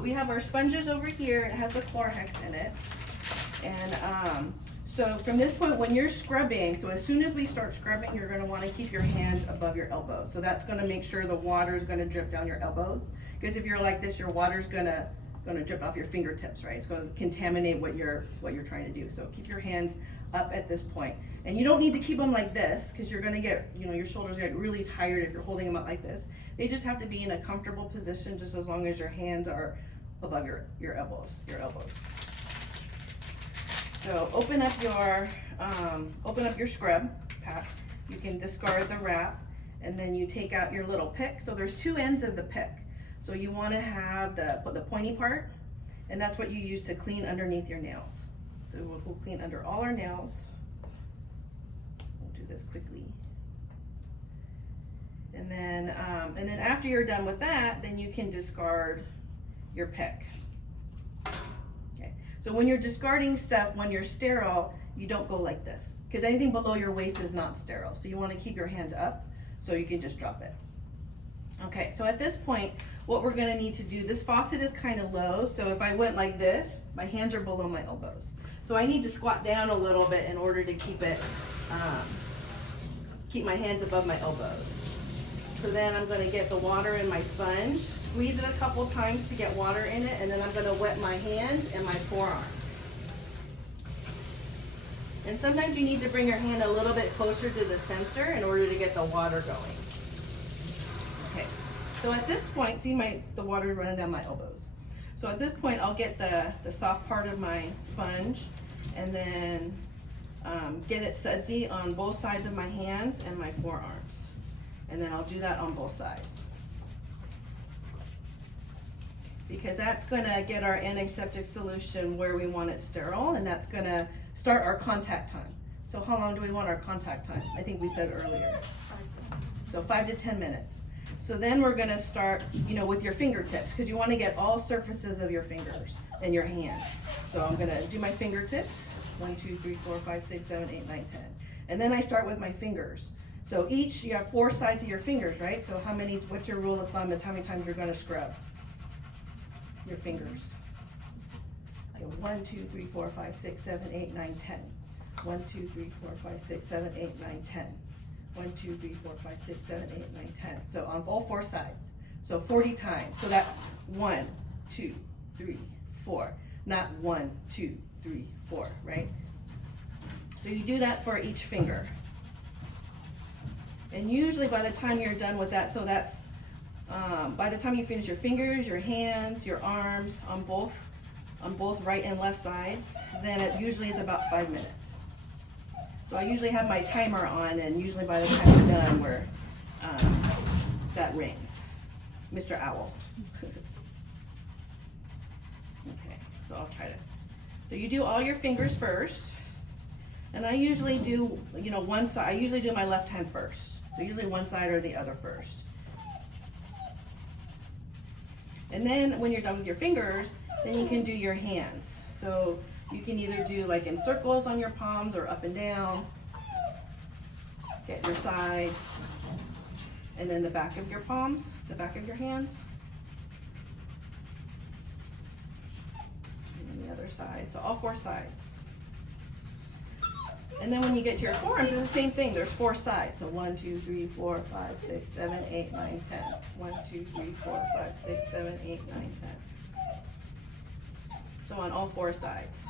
So we have our sponges over here. It has the Chlorhex in it. And so from this point, when you're scrubbing, so as soon as we start scrubbing, you're gonna wanna keep your hands above your elbows. So that's gonna make sure the water is gonna drip down your elbows. Because if you're like this, your water's gonna drip off your fingertips, right? It's gonna contaminate what you're trying to do. So keep your hands up at this point. And you don't need to keep them like this, because you're gonna get, your shoulders get really tired if you're holding them up like this. They just have to be in a comfortable position, just as long as your hands are above your elbows. So open up your scrub pack. You can discard the wrap, and then you take out your little pick. So there's two ends of the pick. So you want to have the pointy part, and that's what you use to clean underneath your nails. So we'll clean under all our nails. We'll do this quickly. And then after you're done with that, then you can discard your pick. Okay. So when you're discarding stuff, when you're sterile, you don't go like this, because anything below your waist is not sterile. So you want to keep your hands up so you can just drop it. Okay, so at this point, what we're gonna need to do, this faucet is kind of low, so if I went like this, my hands are below my elbows. So I need to squat down a little bit in order to keep my hands above my elbows. So then I'm gonna get the water in my sponge, squeeze it a couple times to get water in it, and then I'm gonna wet my hands and my forearms. And sometimes you need to bring your hand a little bit closer to the sensor in order to get the water going. Okay, so at this point, see the water is running down my elbows. So at this point, I'll get the soft part of my sponge and then get it sudsy on both sides of my hands and my forearms. And then I'll do that on both sides. Because that's gonna get our antiseptic solution where we want it sterile, and that's gonna start our contact time. So how long do we want our contact time? I think we said earlier. So 5 to 10 minutes. So then we're gonna start, with your fingertips, because you wanna get all surfaces of your fingers and your hand. So I'm gonna do my fingertips, 1, 2, 3, 4, 5, 6, 7, 8, 9, 10. And then I start with my fingers. So each, you have 4 sides of your fingers, right? So what's your rule of thumb is how many times you're gonna scrub your fingers? So 1, 2, 3, 4, 5, 6, 7, 8, 9, 10. 1, 2, 3, 4, 5, 6, 7, 8, 9, 10. 1, 2, 3, 4, 5, 6, 7, 8, 9, 10. So on all 4 sides. So 40 times. So that's 1, 2, 3, 4. Not 1, 2, 3, 4, right? So you do that for each finger. And usually by the time you're done with that, so that's, by the time you finish your fingers, your hands, your arms on both right and left sides, then it usually is about 5 minutes. So I usually have my timer on, and usually by the time we're done, that rings. Mr. Owl. Okay, so I'll try to. So you do all your fingers first, and I usually do, one side. I usually do my left hand first. So usually one side or the other first. And then when you're done with your fingers, then you can do your hands. So you can either do like in circles on your palms or up and down. Get your sides. And then the back of your palms, the back of your hands. And then the other side. So all 4 sides. And then when you get to your forearms, it's the same thing. There's 4 sides. So 1, 2, 3, 4, 5, 6, 7, 8, 9, 10. 1, 2, 3, 4, 5, 6, 7, 8, 9, 10. So on all 4 sides.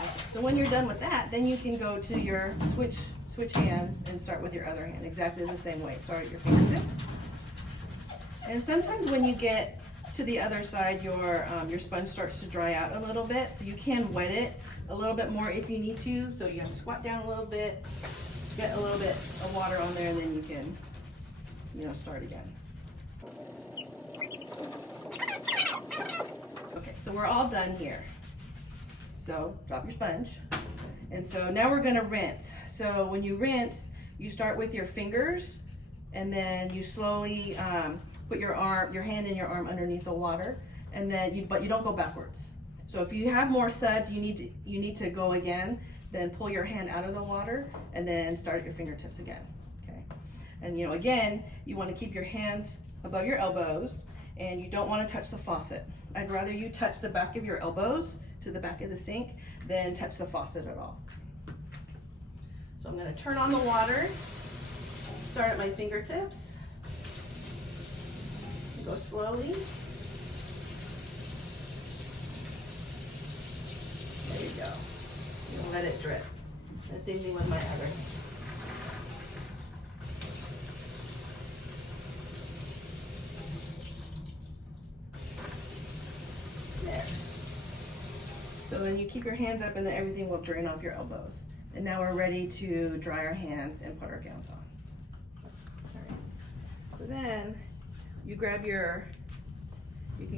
Okay. So when you're done with that, then you can go to your switch hands and start with your other hand exactly the same way. Start at your fingertips. And sometimes when you get to the other side, your sponge starts to dry out a little bit, so you can wet it a little bit more if you need to. So you have to squat down a little bit, get a little bit of water on there, and then you can, start again. Okay, so we're all done here. So drop your sponge. And so now we're gonna rinse. So when you rinse, you start with your fingers, and then you slowly put your hand and your arm underneath the water, and then but you don't go backwards. So if you have more suds, you need to go again. Then pull your hand out of the water, and then start at your fingertips again. Okay. And you know, again, you want to keep your hands above your elbows, and you don't want to touch the faucet. I'd rather you touch the back of your elbows to the back of the sink than touch the faucet at all. So I'm going to turn on the water, start at my fingertips, go slowly. There you go. And let it drip. And same thing with my other. There. So then you keep your hands up and then everything will drain off your elbows. And now we're ready to dry our hands and put our gowns on. All right. So then you can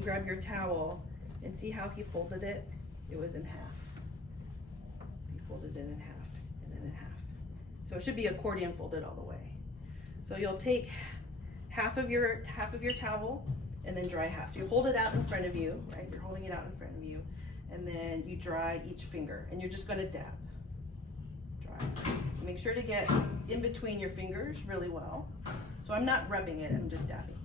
grab your towel and see how he folded it. It was in half. He folded it in half and then in half. So it should be accordion folded all the way. So you'll take half of your towel and then dry half. So you hold it out in front of you, right? You're holding it out in front of you, and then you dry each finger, and you're just going to dab. Dry. Make sure to get in between your fingers really well. So I'm not rubbing it, I'm just dabbing.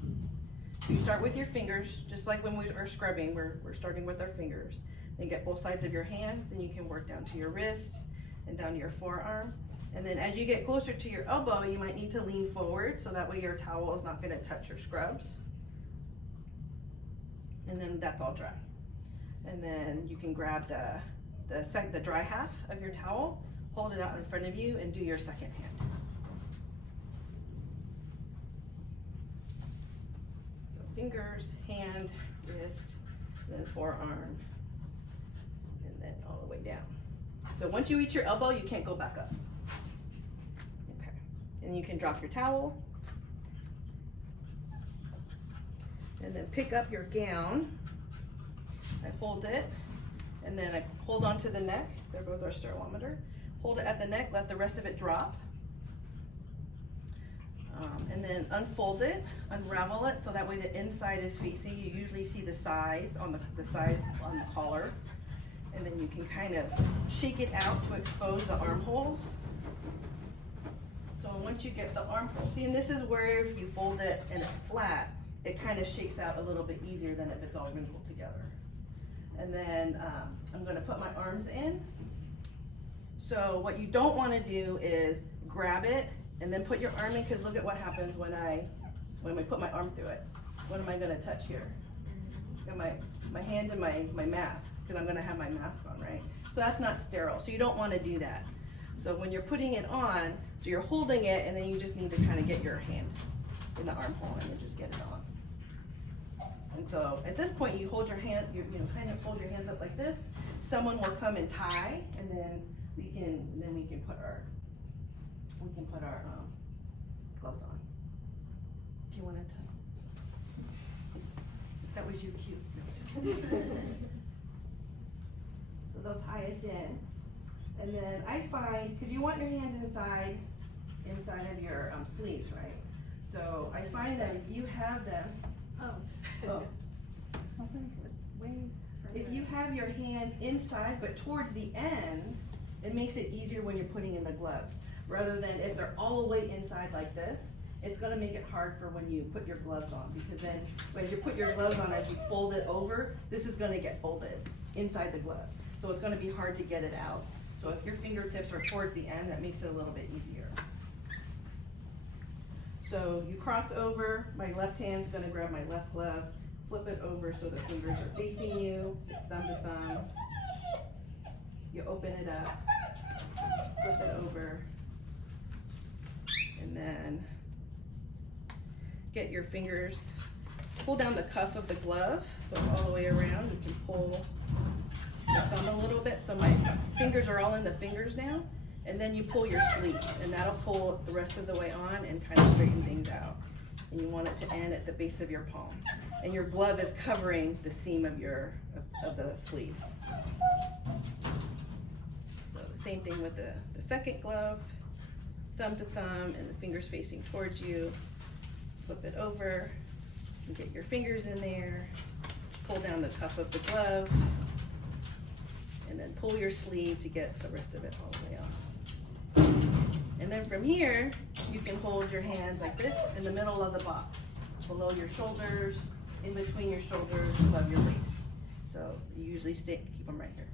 You start with your fingers, just like when we are scrubbing, we're starting with our fingers. Then get both sides of your hands, and you can work down to your wrist and down to your forearm. And then as you get closer to your elbow, you might need to lean forward so that way your towel is not going to touch your scrubs. And then that's all dry. And then you can grab the dry half of your towel, hold it out in front of you, and do your second hand. So fingers, hand, wrist, then forearm, and then all the way down. So once you reach your elbow, you can't go back up. Okay. And you can drop your towel. And then pick up your gown. I hold it, and then I hold onto the neck. There goes our sterilometer. Hold it at the neck, let the rest of it drop. And then unfold it, unravel it, so that way the inside is facing. You usually see the size on the collar. And then you can kind of shake it out to expose the armholes. So once you get the armhole, see, and this is where if you fold it and it's flat, it kind of shakes out a little bit easier than if it's all wrinkled together. And then I'm going to put my arms in. So what you don't want to do is grab it and then put your arm in, because look at what happens when we put my arm through it. What am I going to touch here? Got my hand and my mask, because I'm going to have my mask on, right? So that's not sterile. So you don't want to do that. So when you're putting it on, so you're holding it, and then you just need to kind of get your hand in the armhole and then just get it on. And so at this point, you hold your hand, kind of hold your hands up like this. Someone will come and tie, and then we can put our gloves on. Do you want to tie? That was you cute. No, just kidding. So they'll tie us in, and then I find, because you want your hands inside of your sleeves, right? So I find that if you have them, It's way further. if you have your hands inside but towards the ends, it makes it easier when you're putting in the gloves. Rather than if they're all the way inside like this, it's going to make it hard for when you put your gloves on, because then when you put your gloves on, as you fold it over, this is going to get folded inside the glove. So it's going to be hard to get it out. So if your fingertips are towards the end, that makes it a little bit easier. So you cross over, my left hand's going to grab my left glove, flip it over so the fingers are facing you, it's thumb to thumb. You open it up, flip it over, and then get your fingers, pull down the cuff of the glove so it's all the way around. You can pull the thumb a little bit so my fingers are all in the fingers now, and then you pull your sleeve, and that'll pull the rest of the way on and kind of straighten things out. And you want it to end at the base of your palm, and your glove is covering the seam of the sleeve. So the same thing with the second glove, thumb to thumb, and the fingers facing towards you. Flip it over, you can get your fingers in there, pull down the cuff of the glove, and then pull your sleeve to get the rest of it all the way off. And then from here, you can hold your hands like this in the middle of the box, below your shoulders, in between your shoulders, above your waist. So you usually keep them right here.